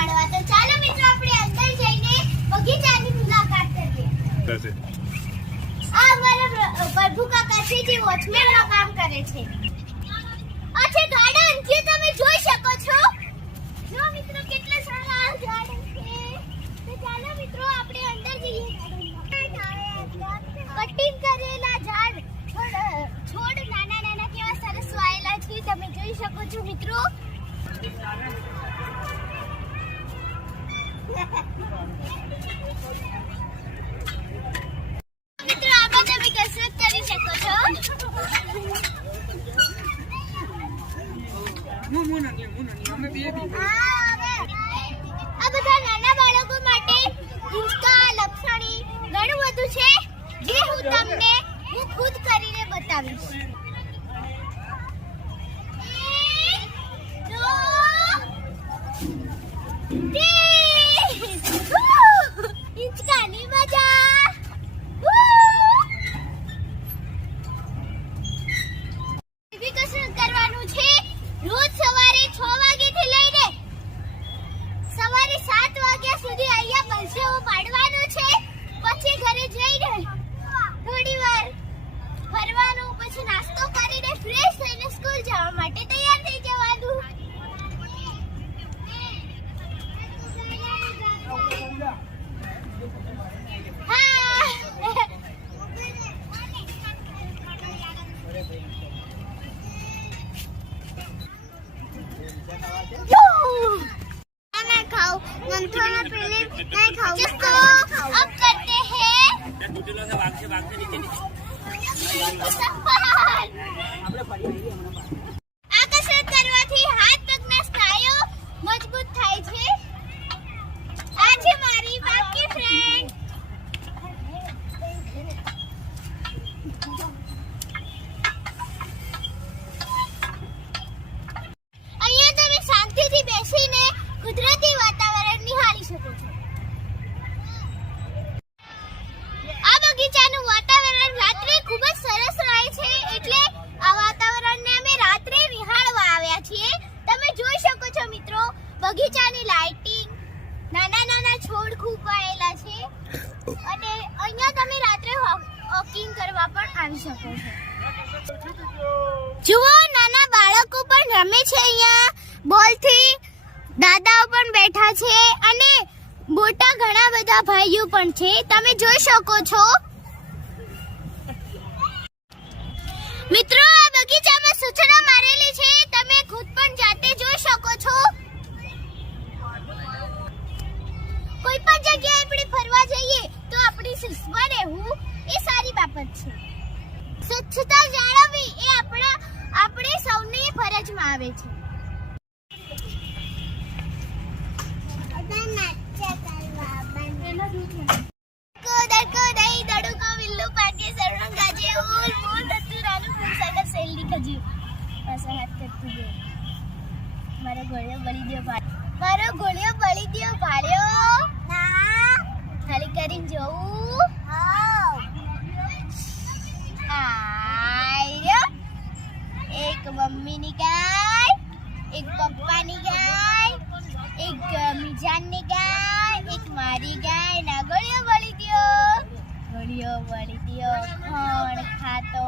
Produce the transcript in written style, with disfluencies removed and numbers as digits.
પાડવા. તો ચાલો મિત્રો આપણે અંદર જઈને બગીચાની મુલાકાત કરીએ. આ અમારા પ્રભુ કાકા છે જે વોચમેનનું કામ કરે છે. આ છે ગાર્ડન જે તમે જોઈ શકો છો. જો મિત્રો કેટલા સારા ગાર્ડન છે. તો ચાલો મિત્રો આપણે અંદર જઈએ. કટિંગ કરેલા ઝાડ છોડ નાના નાના કેવા સરસ વાયેલા છે તમે જોઈ શકો છો મિત્રો. મિત્રો આમાં તમે કસરત કરી શકો છો. આ બધા નાના બાળકો માટે હિંચકા લપસણી ઘણું બધું છે જે હું તમને ખુદ કરીને બતાવીશ. હિંચકાની મજા. એવી કસરત કરવાનું છે રોજ સવારે 6 વાગ્યાથી લઈને સવારે 7 વાગ્યા સુધી અહીંયા પરસેવો પાડવાનો છે. પછી ઘરે જઈને થોડી વાર ફરવાનું, પછી નાસ્તો કરીને ફ્રેશ થઈને સ્કૂલ જવા માટે તૈયાર થઈ જવાનું. अब करते हैं આ કસરત કરવાથી હાથ પગના સ્નાયુઓ મજબૂત થાય છે. આ છે મારી બાકી ફ્રેન્ડ. અહીંયા તમે શાંતિથી બેસીને કુદરતી વાતાવરણ નિહાળી શકો છો. આ બગીચાનું વાતાવરણ રાત્રે ખૂબ જ સરસ રહે છે એટલે આ વાતાવરણને અમે રાત્રે નિહાળવા આવ્યા છીએ. તમે જોઈ શકો છો મિત્રો બગીચાની લાઇટિંગ, નાના નાના છોડ ખૂબ વાયેલા છે અને અહીંયા તમે રાત્રે વોકિંગ કરવા પણ આવી શકો છો. જુઓ નાના બાળકો પણ રમે છે અહીંયા બોલથી. દાદાઓ પણ બેઠા છે અને મોટા ઘણા બધા ભાઈઓ પણ છે તમે જોઈ શકો છો. મિત્રો આ બગીચામાં સૂચના મારેલી છે તમે ખુદ પણ જાતે જોઈ શકો છો. કોઈ પણ જગ્યાએ આપણે ફરવા જઈએ તો આપણી શિસ્તમાં રહેવું એ સારી બાબત છે. સ્વચ્છતા જાળવવી એ આપણે સૌની ફરજમાં આવે છે. મારો ગોળિયો બળી દયો ભાળ્યો ખાલી કરીને જોઉં. એક મમ્મીની ગાય, એક પપ્પાની ગાય, એક મિજાનની ગાય, એક મારી ગાય ના ગોળિયો બળી દયો ખણ ખાતો